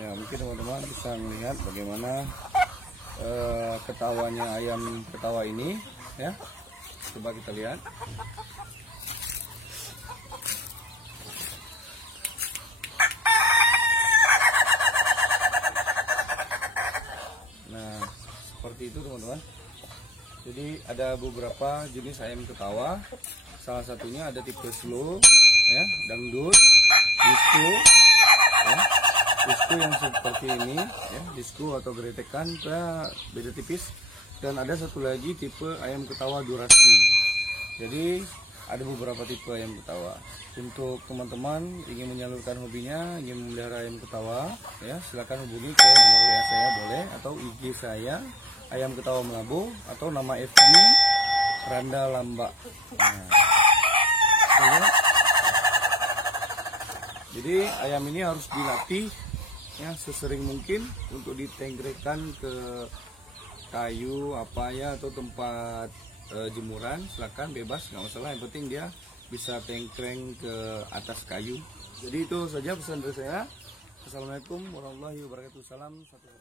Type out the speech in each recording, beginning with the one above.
Ya, mungkin teman-teman bisa melihat bagaimana ketawanya ayam ketawa ini, ya. Coba kita lihat. Nah, seperti itu teman-teman. Jadi ada beberapa jenis ayam ketawa. Salah satunya ada tipe slow, ya, dangdut, disco, ya. Disco yang seperti ini, ya, disco atau geretekan, beda tipis. Dan ada satu lagi tipe ayam ketawa durasi. Jadi ada beberapa tipe ayam ketawa. Untuk teman-teman ingin menyalurkan hobinya, ingin memelihara ayam ketawa, ya, silakan hubungi ke nomor WA saya boleh, atau IG saya Ayam Ketawa Melabu, atau nama FB Randa Lamba. Nah, jadi ayam ini harus dilatih, ya, sesering mungkin untuk ditenggerekan ke kayu apa ya, atau tempat jemuran. Silakan bebas, nggak masalah, yang penting dia bisa tengkreng ke atas kayu. Jadi itu saja pesan dari saya. Assalamualaikum warahmatullahi wabarakatuh. Salam satu.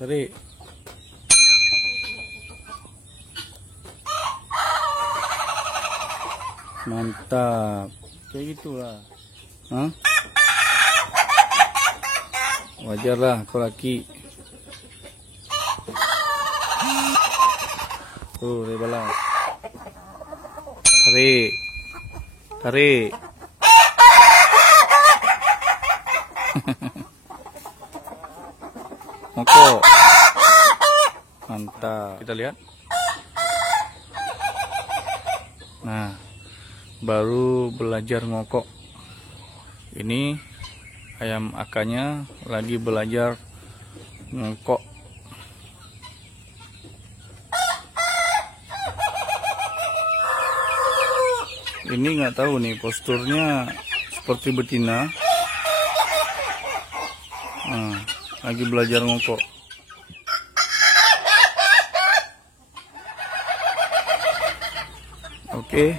Tarik. Mantap. Kayak gitulah. Hah? Wajarlah kalau laki. Tuh, dia balas. Tarik. Tarik. Ngokok. Mantap. Kita lihat. Nah, baru belajar ngokok. Ini ayam akanya lagi belajar ngokok. Ini nggak tahu nih, posturnya seperti betina. Nah, lagi belajar ngokok. Oke,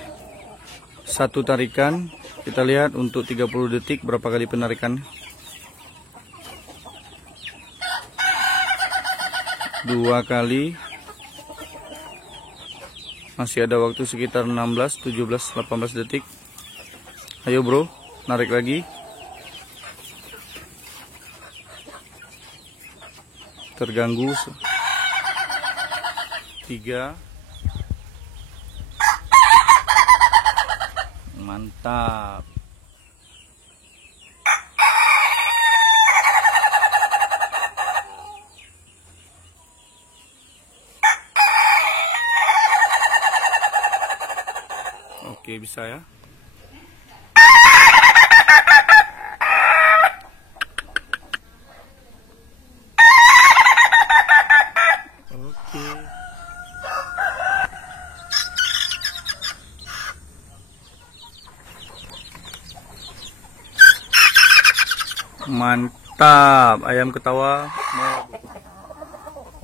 satu tarikan. Kita lihat untuk 30 detik berapa kali penarikan. 2 kali. Masih ada waktu sekitar 16, 17, 18 detik. Ayo bro, narik lagi. Terganggu. 3. Mantap. Oke, bisa ya. Oke. Mantap, ayam ketawa.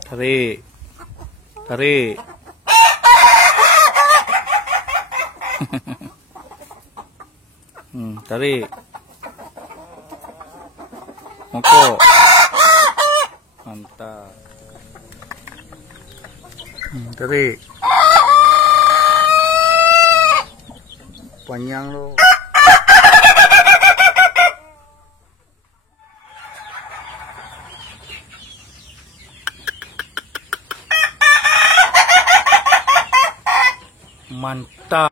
Tarik. Tarik. Tarik. Ngokok. Mantap. Tarik. Panjang lo. Mantap.